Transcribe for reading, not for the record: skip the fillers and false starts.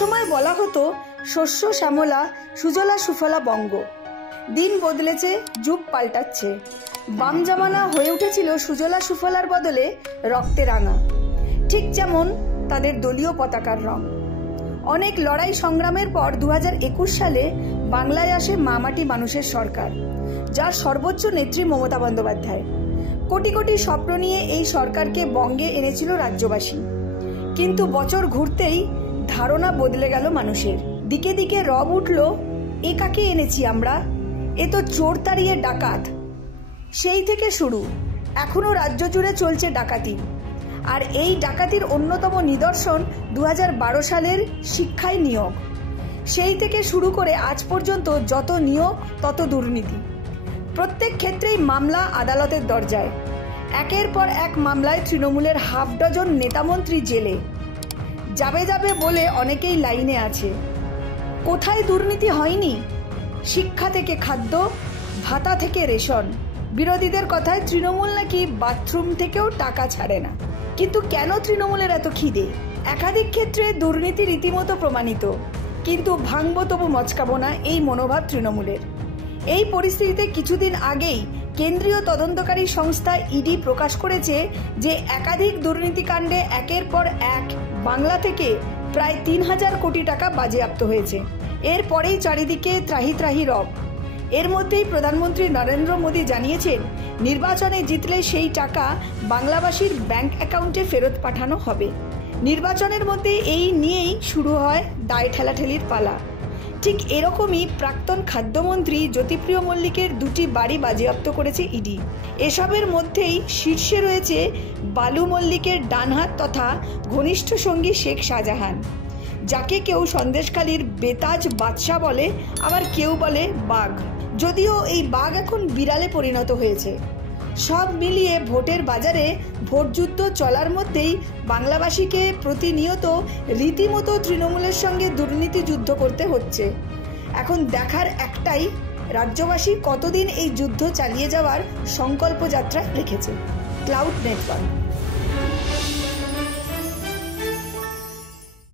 একসময় বলা হতো শস্য শ্যামলা সুজলা সুফলা বঙ্গ। দিন বদলেছে, যুগ পাল্টাচ্ছে। বাম জামানা হয়ে উঠেছিল সুজলা সুফলার বদলে রক্তে রাঙা, ঠিক যেমন তাদের দলীয় পতাকার রং। অনেক লড়াই সংগ্রামের পর 2021 সালে বাংলায় আসে মা মাটি মানুষের সরকার, যার সর্বোচ্চ নেত্রী মমতা বন্দ্যোপাধ্যায়। কোটি কোটি স্বপ্ন নিয়ে এই সরকারকে বঙ্গে এনেছিল রাজ্যবাসী। কিন্তু বছর ঘুরতেই ধারণা বদলে গেল মানুষের। দিকে দিকে রব উঠল, এ কাকে এনেছি আমরা, এ তো চোর তাড়িয়ে ডাকাত। সেই থেকে শুরু, এখনো রাজ্য জুড়ে চলছে ডাকাতি। আর এই ডাকাতির অন্যতম নিদর্শন 2012 সালের শিক্ষায় নিয়োগ। সেই থেকে শুরু করে আজ পর্যন্ত যত নিয়োগ তত দুর্নীতি। প্রত্যেক ক্ষেত্রেই মামলা আদালতের দরজায়। একের পর এক মামলায় তৃণমূলের হাফ ডজন নেতামন্ত্রী জেলে। যাবে যাবে বলে অনেকেই লাইনে আছে। কোথায় দুর্নীতি হয়নি? শিক্ষা থেকে খাদ্য, ভাতা থেকে রেশন। বিরোধীদের কথায় তৃণমূল নাকি বাথরুম থেকেও টাকা ছাড়ে না। কিন্তু কেন তৃণমূলের এত খিদে? একাধিক ক্ষেত্রে দুর্নীতি রীতিমতো প্রমাণিত, কিন্তু ভাঙবো তবু মচকাবো না, এই মনোভাব তৃণমূলের। এই পরিস্থিতিতে কিছুদিন আগেই কেন্দ্রীয় তদন্তকারী সংস্থা ইডি প্রকাশ করেছে যে একাধিক দুর্নীতিকাণ্ডে একের পর এক বাংলা থেকে প্রায় 3000 কোটি টাকা বাজেয়াপ্ত হয়েছে। এরপরেই চারিদিকে ত্রাহি ত্রাহি রব। এর মধ্যেই প্রধানমন্ত্রী নরেন্দ্র মোদী জানিয়েছেন, নির্বাচনে জিতলে সেই টাকা বাংলাবাসীর ব্যাংক অ্যাকাউন্টে ফেরত পাঠানো হবে। নির্বাচনের মধ্যে এই নিয়েই শুরু হয় দায় ঠেলাঠেলির পালা। ঠিক এরকমই প্রাক্তন খাদ্যমন্ত্রী জ্যোতিপ্রিয় মল্লিকের 2টি বাড়ি বাজেয়াপ্ত করেছে ইডি। এসবের মধ্যেই শীর্ষে রয়েছে বালু মল্লিকের ডানহাত তথা ঘনিষ্ঠ সঙ্গী শেখ শাহজাহান, যাকে কেউ সন্দেশখালীর বেতাজ বাদশা বলে, আবার কেউ বলে বাঘ। যদিও এই বাঘ এখন বিড়ালে পরিণত হয়েছে। সব মিলিয়ে ভোটের বাজারে ভোটযুদ্ধ চলার মধ্যেই বাংলাবাসীকে প্রতিনিয়ত রীতিমতো তৃণমূলের সঙ্গে দুর্নীতি যুদ্ধ করতে হচ্ছে। এখন দেখার একটাই, রাজ্যবাসী কতদিন এই যুদ্ধ চালিয়ে যাওয়ার সংকল্প যাত্রা রেখেছে। Cloud network.